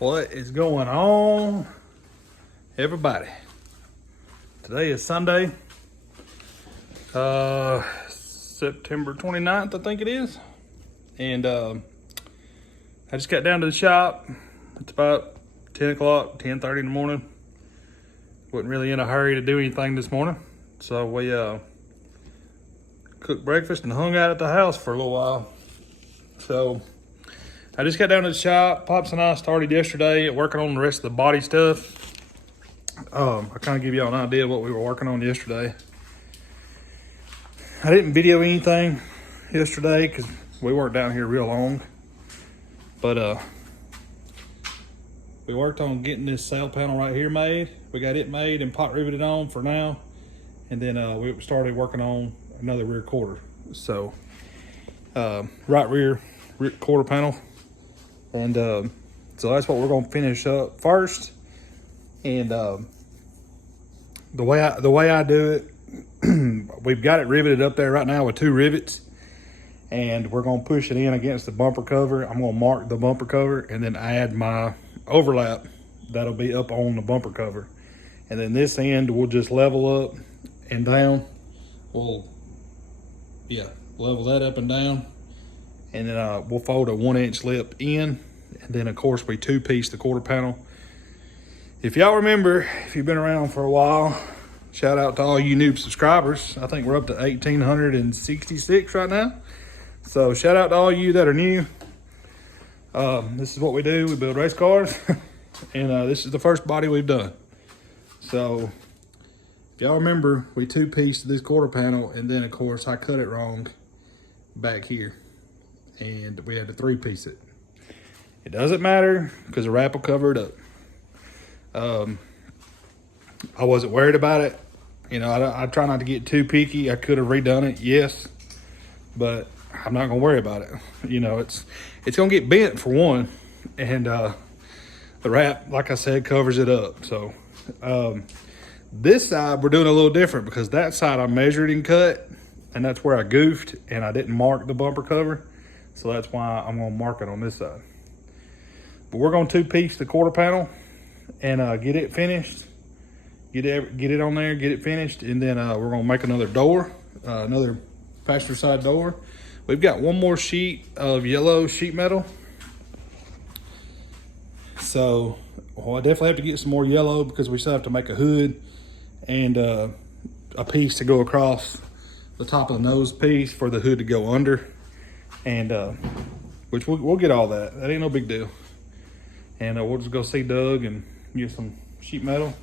What is going on, everybody? Today is Sunday, September 29th, I think it is. And I just got down to the shop. It's about 10 o'clock, 10:30 in the morning. Wasn't really in a hurry to do anything this morning. So we cooked breakfast and hung out at the house for a little while. So I just got down to the shop. Pops and I started yesterday working on the rest of the body stuff. I kind of give y'all an idea of what we were working on yesterday. I didn't video anything yesterday because we weren't down here real long. But we worked on getting this sail panel right here made. We got it made and pot riveted on for now. And then we started working on another rear quarter. So right rear quarter panel. And so that's what we're gonna finish up first. And the way I do it, we've got it riveted up there right now with 2 rivets, and we're gonna push it in against the bumper cover. I'm gonna mark the bumper cover and then add my overlap that'll be up on the bumper cover. And then this end we'll just level up and down. We'll level that up and down. And then we'll fold a 1-inch lip in. And then of course we 2-piece the quarter panel. If y'all remember, if you've been around for a while, shout out to all you noob subscribers. I think we're up to 1,866 right now. So shout out to all you that are new. This is what we do, we build race cars. And this is the first body we've done. So if y'all remember, we 2-pieced this quarter panel, and then of course I cut it wrong back here. And we had to 3-piece it. It doesn't matter because the wrap will cover it up. I wasn't worried about it. You know, I try not to get too picky. I could have redone it, yes, but I'm not gonna worry about it. You know, it's gonna get bent for one, and the wrap, like I said, covers it up. So this side we're doing a little different because that side I measured and cut, and that's where I goofed and I didn't mark the bumper cover. So that's why I'm gonna mark it on this side. But we're gonna 2-piece the quarter panel and get it finished. Get it on there, get it finished, and then we're gonna make another door, another passenger side door. We've got one more sheet of yellow sheet metal. So I definitely have to get some more yellow because we still have to make a hood and a piece to go across the top of the nose piece for the hood to go under. And which we'll get all that. That ain't no big deal. And we'll just go see Doug and get some sheet metal.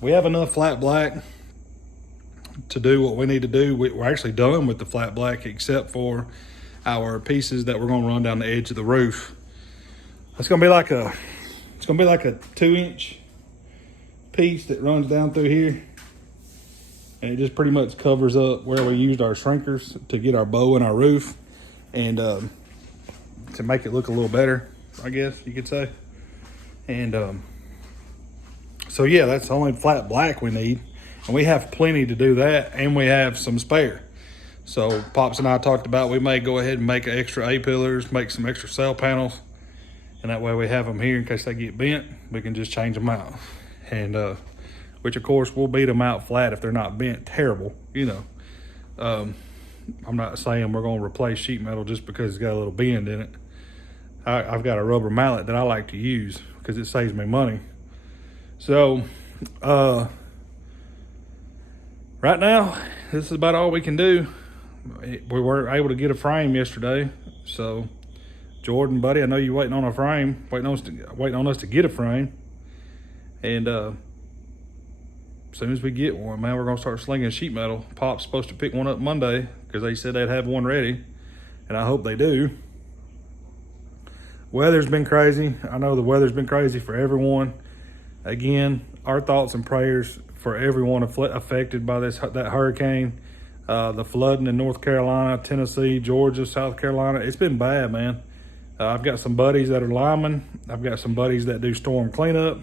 We have enough flat black to do what we need to do. We're actually done with the flat black except for our pieces that we're gonna run down the edge of the roof. It's gonna be like a 2-inch piece that runs down through here. And it just pretty much covers up where we used our shrinkers to get our bow in our roof. And to make it look a little better, I guess you could say. And so yeah, that's the only flat black we need, and we have plenty to do that, and we have some spare. So Pops and I talked about we may go ahead and make extra A-pillars, make some extra sail panels, and that way we have them here in case they get bent. We can just change them out, and which of course we'll beat them out flat if they're not bent terrible, you know. I'm not saying we're gonna replace sheet metal just because it's got a little bend in it. I've got a rubber mallet that I like to use because it saves me money. So right now, this is about all we can do. We weren't able to get a frame yesterday. So Jordan, buddy, I know you're waiting on a frame, waiting on us to get a frame. And as soon as we get one, man, we're gonna start slinging sheet metal. Pop's supposed to pick one up Monday because they said they'd have one ready, and I hope they do. Weather's been crazy. I know the weather's been crazy for everyone. Again, our thoughts and prayers for everyone affected by that hurricane. The flooding in North Carolina, Tennessee, Georgia, South Carolina. It's been bad, man. I've got some buddies that are linemen. I've got some buddies that do storm cleanup,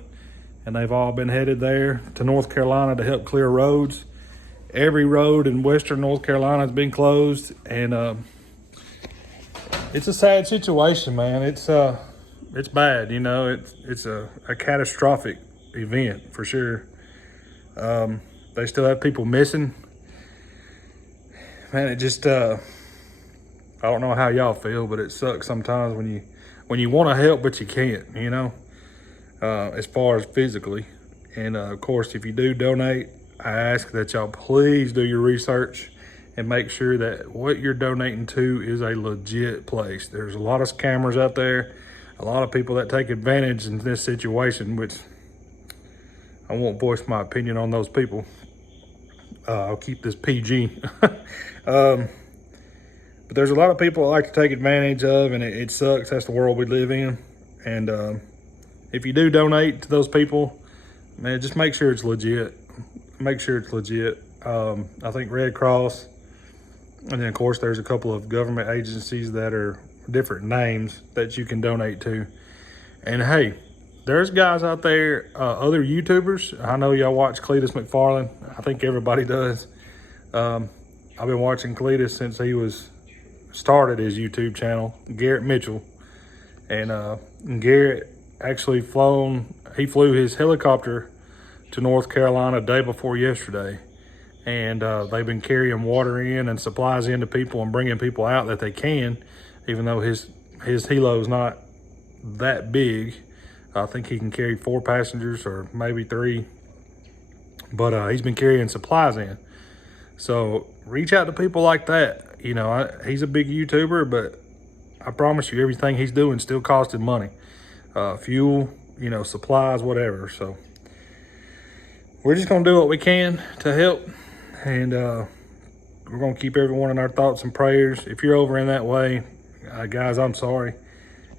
and they've all been headed there to North Carolina to help clear roads. Every road in western North Carolina has been closed, and it's a sad situation, man. It's it's bad, you know. It's a catastrophic event for sure. They still have people missing. Man, it just I don't know how y'all feel, but it sucks sometimes when you want to help but you can't, you know, as far as physically. And of course, if you do donate, I ask that y'all please do your research and make sure that what you're donating to is a legit place. There's a lot of scammers out there, a lot of people that take advantage in this situation, which I won't voice my opinion on those people. I'll keep this PG. But there's a lot of people that like to take advantage of, and it sucks. That's the world we live in. And if you do donate to those people, man, just make sure it's legit. Make sure it's legit. I think Red Cross, and then of course there's a couple of government agencies that are different names that you can donate to. And hey, there's guys out there, other YouTubers. I know y'all watch Cletus McFarland. I think everybody does. I've been watching Cletus since he was started his YouTube channel, Garrett Mitchell. And Garrett actually flew his helicopter to North Carolina day before yesterday. And they've been carrying water in and supplies into people and bringing people out that they can, even though his helo is not that big. I think he can carry 4 passengers or maybe 3, but he's been carrying supplies in. So reach out to people like that. You know, he's a big YouTuber, but I promise you everything he's doing still costing money. Fuel, you know, supplies, whatever. So we're just gonna do what we can to help, and we're gonna keep everyone in our thoughts and prayers. If you're over in that way, guys, I'm sorry.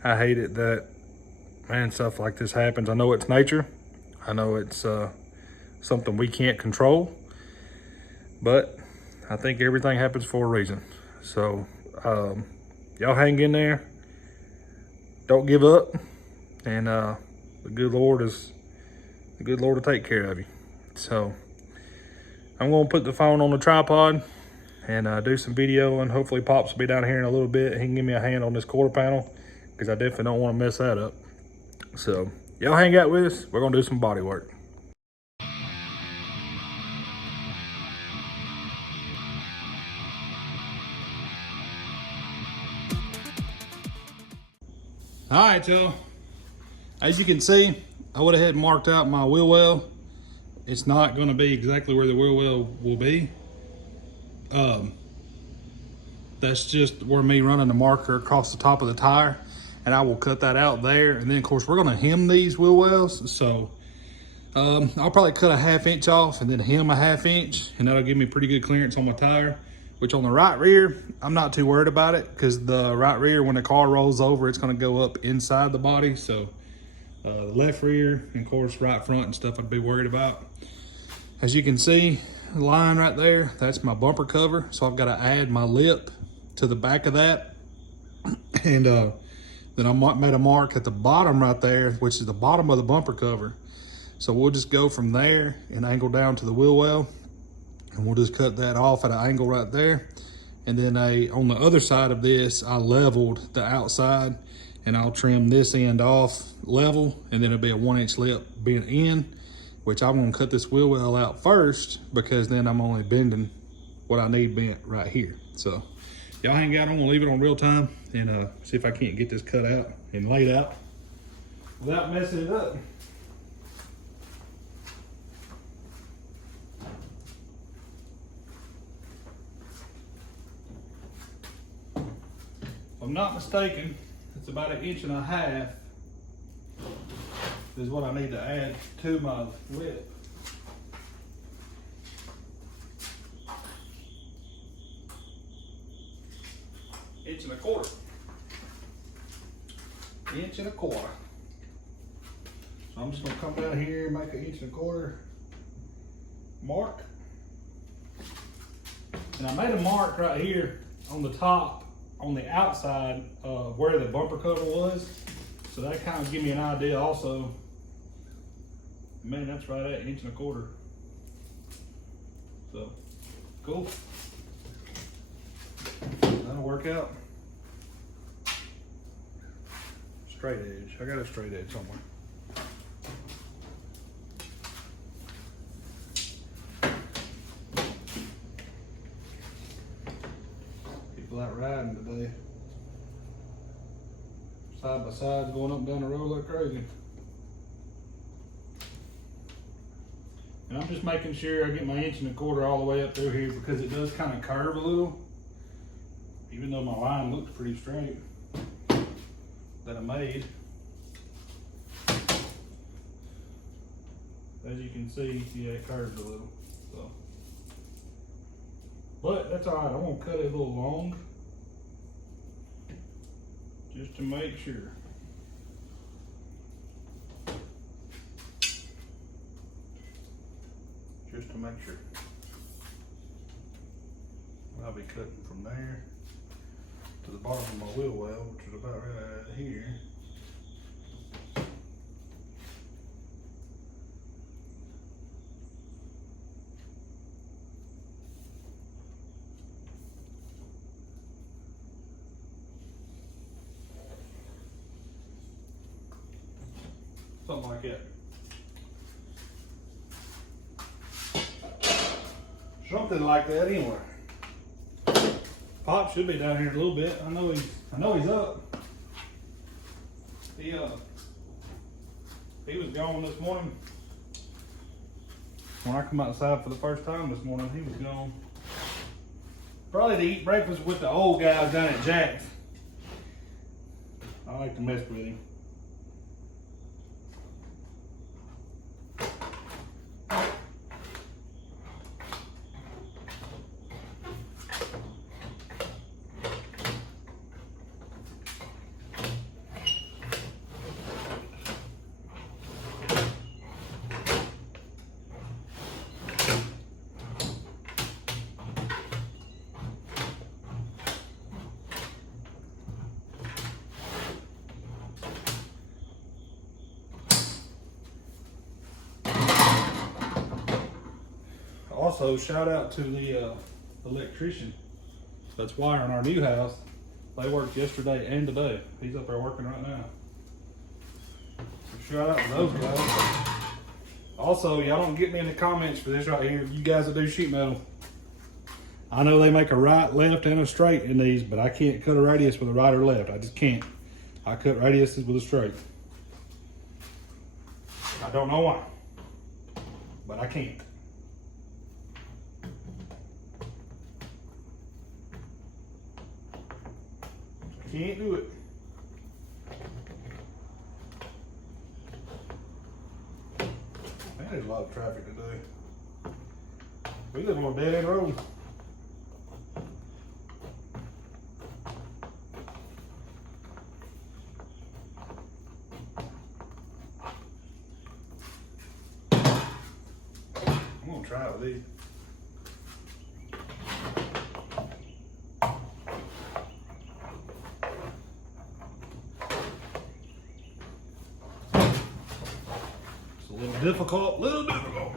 I hate it that, man, stuff like this happens. I know it's nature. I know it's something we can't control, but I think everything happens for a reason. So y'all hang in there. Don't give up. And the good Lord will take care of you. So I'm gonna put the phone on the tripod and do some video, and hopefully Pops will be down here in a little bit. He can give me a hand on this quarter panel, because I definitely don't want to mess that up. So y'all hang out with us. We're gonna do some body work. All right, y'all. As you can see, I went ahead and marked out my wheel well. It's not gonna be exactly where the wheel well will be. That's just where me running the marker across the top of the tire, and I will cut that out there. And then of course we're gonna hem these wheel wells. So I'll probably cut a 1/2 inch off and then hem a 1/2 inch, and that'll give me pretty good clearance on my tire. Which on the right rear, I'm not too worried about it, because the right rear, when the car rolls over, it's gonna go up inside the body. So the left rear, and of course right front and stuff, I'd be worried about. As you can see, the line right there, that's my bumper cover. So I've got to add my lip to the back of that. And then I made a mark at the bottom right there, which is the bottom of the bumper cover. So we'll just go from there and angle down to the wheel well, and we'll just cut that off at an angle right there. And then on the other side of this, I leveled the outside, and I'll trim this end off level, and then it'll be a 1 inch lip bent in, which I'm gonna cut this wheel well out first, because then I'm only bending what I need bent right here. So y'all hang out. I'm gonna leave it on real time and see if I can't get this cut out and laid out without messing it up. If I'm not mistaken, it's about 1.5 inches is what I need to add to my lip. Inch and a quarter. 1.25 inches. So I'm just gonna come down here and make 1.25 inch mark. And I made a mark right here on the top, on the outside of where the bumper cover was. So that kind of give me an idea also. Man, that's right at 1.25 inches. So, cool. That'll work out. straight edge. I got a straight edge somewhere. People out riding today. Side by side, going up and down the road like crazy. And I'm just making sure I get my 1.25" all the way up through here because it does kind of curve a little. Even though my line looks pretty straight that I made. As you can see, yeah, it curves a little. So. But that's alright, I'm gonna cut it a little long. Just to make sure. Just to make sure. I'll be cutting from there to the bottom of my wheel well, which is about right here. Something like that. Something like that anyway. Pop should be down here a little bit. I know he's up. He was gone this morning. When I come outside for the first time this morning, he was gone. Probably to eat breakfast with the old guys down at Jack's. I like to mess with him. Also, shout out to the electrician that's wiring our new house. They worked yesterday and today. He's up there working right now. So shout out to those guys. Also, y'all don't get me in the comments for this right here. You guys that do sheet metal. I know they make a right, left, and a straight in these, but I can't cut a radius with a right or left. I just can't. I cut radiuses with a straight. I don't know why, but I can't. Can't do it. Man, there's a lot of traffic today. We live on a dead end road. I'm gonna try it with these. Difficult, little difficult.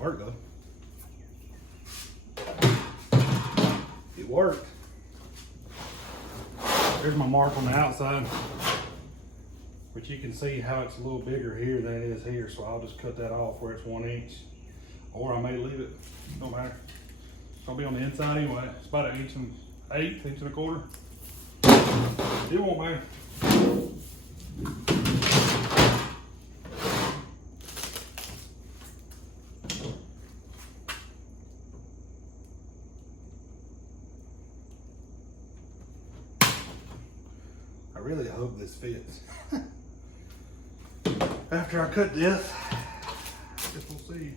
Worked though. It worked. There's my mark on the outside, but you can see how it's a little bigger here than it is here, so I'll just cut that off where it's 1 inch, or I may leave it, don't matter. I'll be on the inside anyway. It's about an 1.8 1.25 inches. It won't matter. I really hope this fits. After I cut this, I guess we'll see.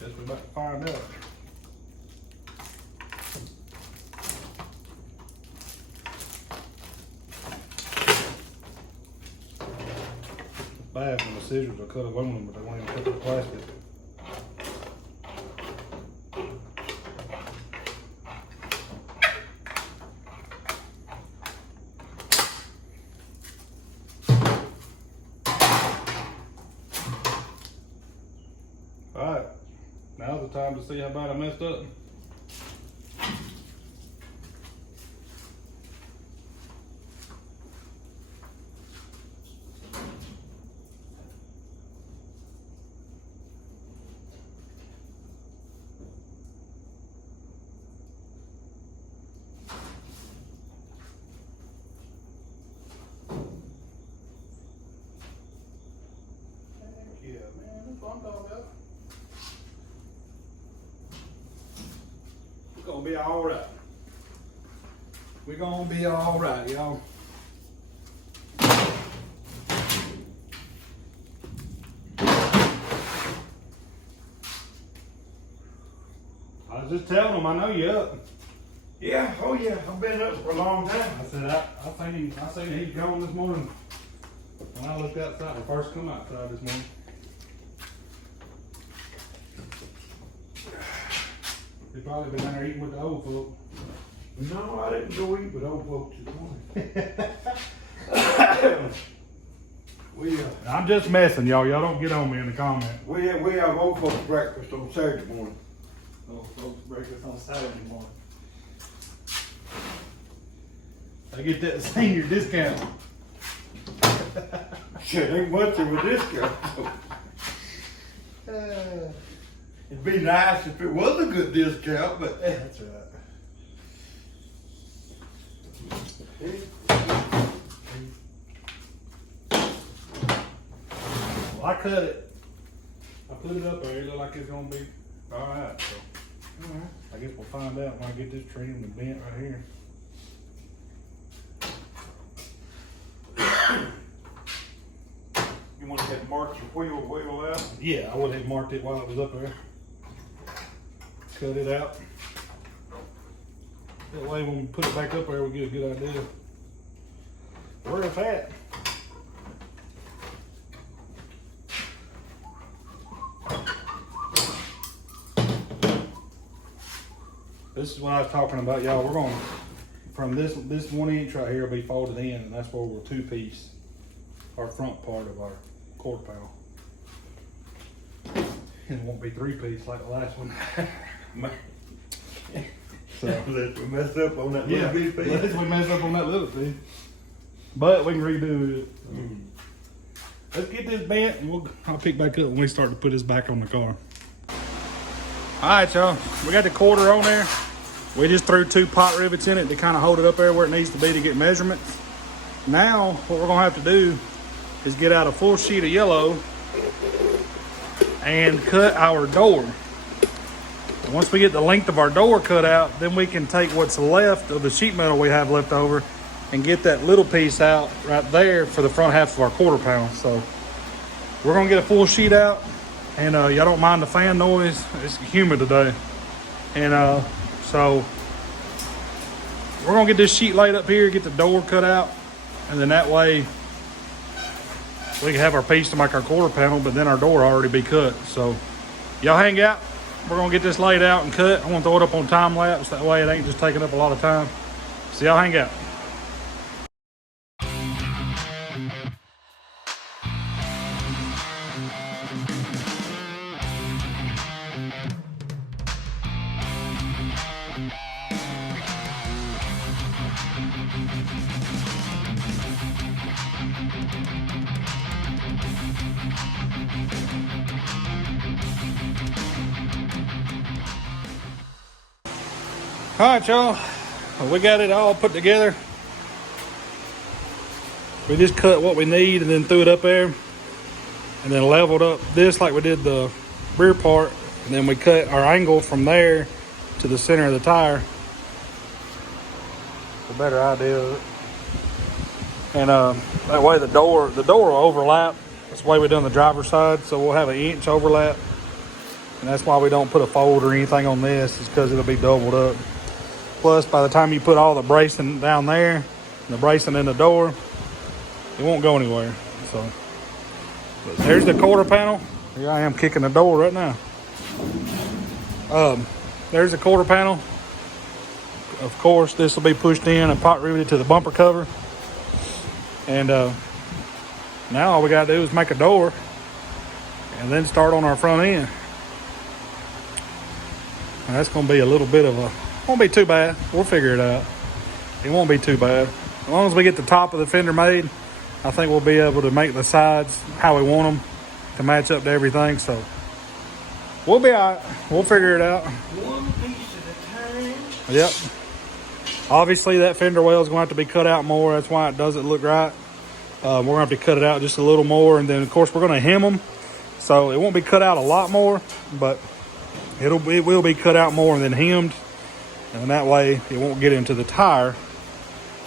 Guess we're about to find out. Bad when the scissors will cut aluminum, but they won't even cut the plastic. All right, now's the time to see how bad I messed up. Yeah, man, that's what I'm talking about. We're gonna be all right. We're gonna be all right, y'all. I was just telling them, I know you up. Yeah, oh yeah, I've been up for a long time. I said, I seen he's gone this morning. When I looked outside, when I first come outside this morning. He probably been in there eating with the old folk. No, I didn't go eat with old folks this morning. I'm just messing, y'all. Y'all don't get on me in the comments. We have old folks breakfast on Saturday morning. Old folks breakfast on Saturday morning. I get that senior discount. Shit, ain't much of a discount. It'd be nice if it was a good discount, but That's right. Well, I cut it. I put it up there. It look like it's gonna be all right. So I guess we'll find out when I get this trimmed and bent right here. you want to mark your wheel out? Yeah, I would have marked it while it was up there. Cut it out. That way when we put it back up there, we get a good idea where it's at. This is what I was talking about, y'all. We're going from this 1 inch right here will be folded in, and that's where we're 2-piece our front part of our quarter panel. And it won't be 3-piece like the last one. So Unless we mess up on that yeah, little bitty piece. unless we mess up on that little piece, but we can redo it. Let's get this bent, and I'll pick back up when we start to put this back on the car. All right, y'all. We got the quarter on there. We just threw 2 pot rivets in it to kind of hold it up there where it needs to be to get measurements. Now, what we're gonna have to do is get out a full sheet of yellow and cut our door. And once we get the length of our door cut out, then we can take what's left of the sheet metal we have left over and get that little piece out right there for the front half of our quarter panel. So we're gonna get a full sheet out, and y'all don't mind the fan noise. It's humid today. And so we're gonna get this sheet laid up here, get the door cut out, and then that way we can have our piece to make our quarter panel, but then our door already be cut. So y'all hang out. We're gonna get this laid out and cut. I want to throw it up on time lapse. That way it ain't just taking up a lot of time. So y'all hang out. All right, y'all. Well, we got it all put together. We just cut what we need and then threw it up there, and then leveled up this like we did the rear part, and then we cut our angle from there to the center of the tire. A better idea of it. And that way the door will overlap. That's the way we done the driver's side, so we'll have an inch overlap. And that's why we don't put a fold or anything on this, is because it'll be doubled up. Plus, by the time you put all the bracing down there and the bracing in the door, it won't go anywhere. So, but there's the quarter panel. Here I am kicking the door right now. There's the quarter panel. Of course, this will be pushed in and pot riveted to the bumper cover. And now all we gotta do is make a door and then start on our front end. And that's gonna be a little bit of a, won't be too bad. We'll figure it out. It won't be too bad. As long as we get the top of the fender made, I think we'll be able to make the sides how we want them to match up to everything. So we'll be all right. We'll figure it out. One piece at a time. Yep. Obviously that fender well is going to have to be cut out more. That's why it doesn't look right. We're going to have to cut it out just a little more. And then of course we're going to hem them. So it won't be cut out a lot more, but it will be cut out more and then hemmed. And that way it won't get into the tire.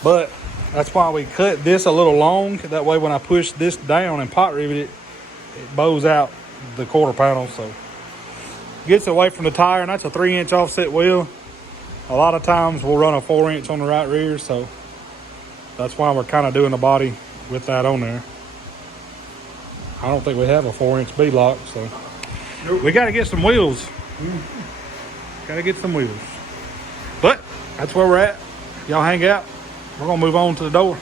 But that's why we cut this a little long. That way when I push this down and pot rivet it, it bows out the quarter panel. So gets away from the tire, and that's a 3-inch offset wheel. A lot of times we'll run a 4-inch on the right rear, so that's why we're kind of doing the body with that on there. I don't think we have a 4-inch B-lock, so nope. We got to get some wheels. Got to get some wheels. But that's where we're at. Y'all hang out. We're going to move on to the door.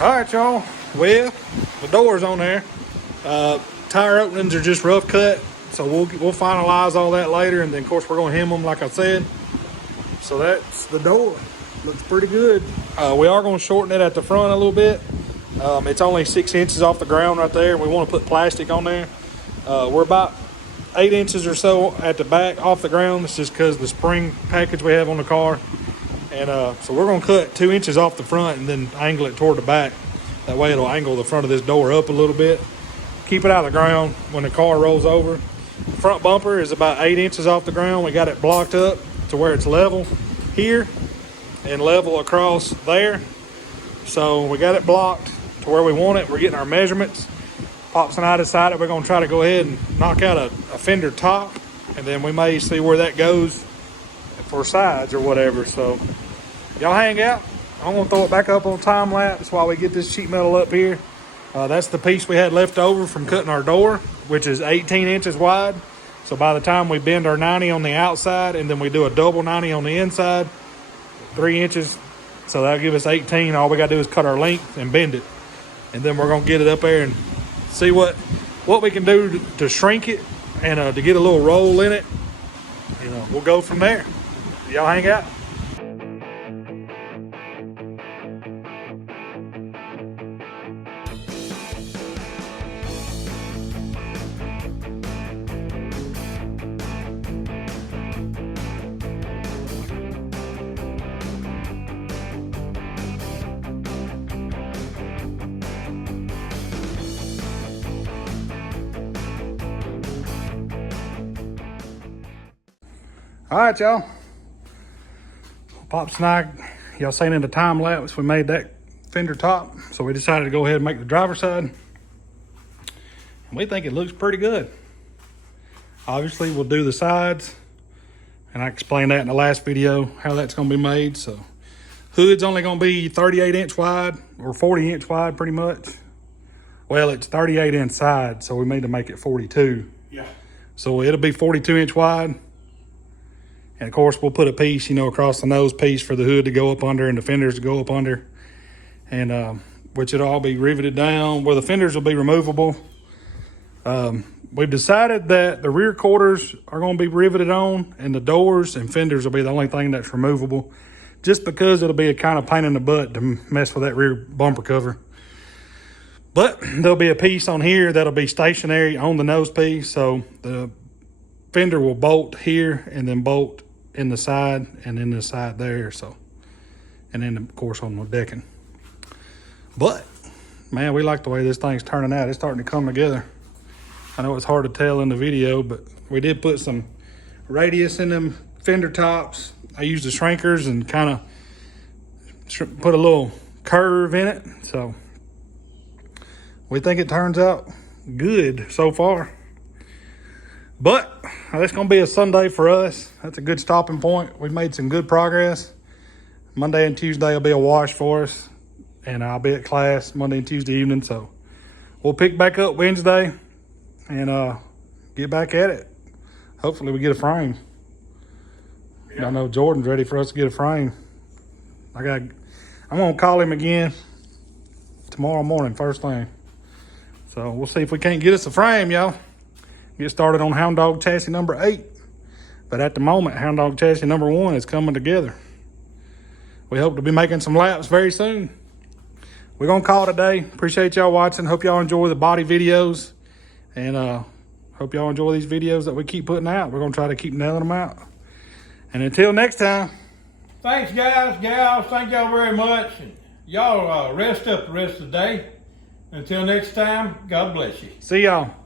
All right, y'all. Well, the door's on there. Tire openings are just rough cut, so we'll finalize all that later, and then of course we're gonna hem them like I said. So that's the door. Looks pretty good. We are gonna shorten it at the front a little bit. It's only 6 inches off the ground right there. We want to put plastic on there. We're about 8 inches or so at the back off the ground. It's just because the spring package we have on the car. And so we're going to cut 2 inches off the front and then angle it toward the back. That way it'll angle the front of this door up a little bit. Keep it out of the ground when the car rolls over. The front bumper is about 8 inches off the ground. We got it blocked up to where it's level here and level across there. So we got it blocked to where we want it. We're getting our measurements. Pops and I decided we're going to try to go ahead and knock out a fender top. And then we may see where that goes for sides or whatever. So y'all hang out. I'm gonna throw it back up on time lapse while we get this sheet metal up here. That's the piece we had left over from cutting our door, which is 18 inches wide. So by the time we bend our 90 on the outside and then we do a double 90 on the inside, 3 inches, so that'll give us 18. All we gotta do is cut our length and bend it, and then we're gonna get it up there and see what we can do to shrink it and to get a little roll in it. You know, we'll go from there. Y'all hang out. All right, y'all. Pops and I, y'all seen in the time lapse, we made that fender top. So we decided to go ahead and make the driver's side. And we think it looks pretty good. Obviously, we'll do the sides. And I explained that in the last video, how that's gonna be made. So hood's only gonna be 38 inch wide or 40 inch wide pretty much. Well, it's 38 inside, so we need to make it 42. Yeah. So it'll be 42 inch wide. And of course, we'll put a piece, you know, across the nose piece for the hood to go up under and the fenders to go up under. And which it'll all be riveted down, where the fenders will be removable. We've decided that the rear quarters are going to be riveted on, and the doors and fenders will be the only thing that's removable, just because it'll be a kind of pain in the butt to mess with that rear bumper cover. But there'll be a piece on here that'll be stationary on the nose piece, so the fender will bolt here and then bolt in the side and in the side there. So, and then of course on the decking. But man, we like the way this thing's turning out. It's starting to come together. I know it's hard to tell in the video, but we did put some radius in them fender tops. I used the shrinkers and kind of put a little curve in it. So we think it turns out good so far. But that's going to be a Sunday for us. That's a good stopping point. We've made some good progress. Monday and Tuesday will be a wash for us. And I'll be at class Monday and Tuesday evening. So we'll pick back up Wednesday and get back at it. Hopefully we get a frame. Yeah. I know Jordan's ready for us to get a frame. I'm going to call him again tomorrow morning, first thing. So we'll see if we can't get us a frame, y'all. Get started on Hound Dog chassis number 8. But at the moment, Hound Dog chassis number 1 is coming together. We hope to be making some laps very soon. We're going to call it a day. Appreciate y'all watching. Hope y'all enjoy the body videos. And hope y'all enjoy these videos that we keep putting out. We're going to try to keep nailing them out. And until next time. Thanks, guys, gals. Thank y'all very much. And y'all rest up the rest of the day. Until next time, God bless you. See y'all.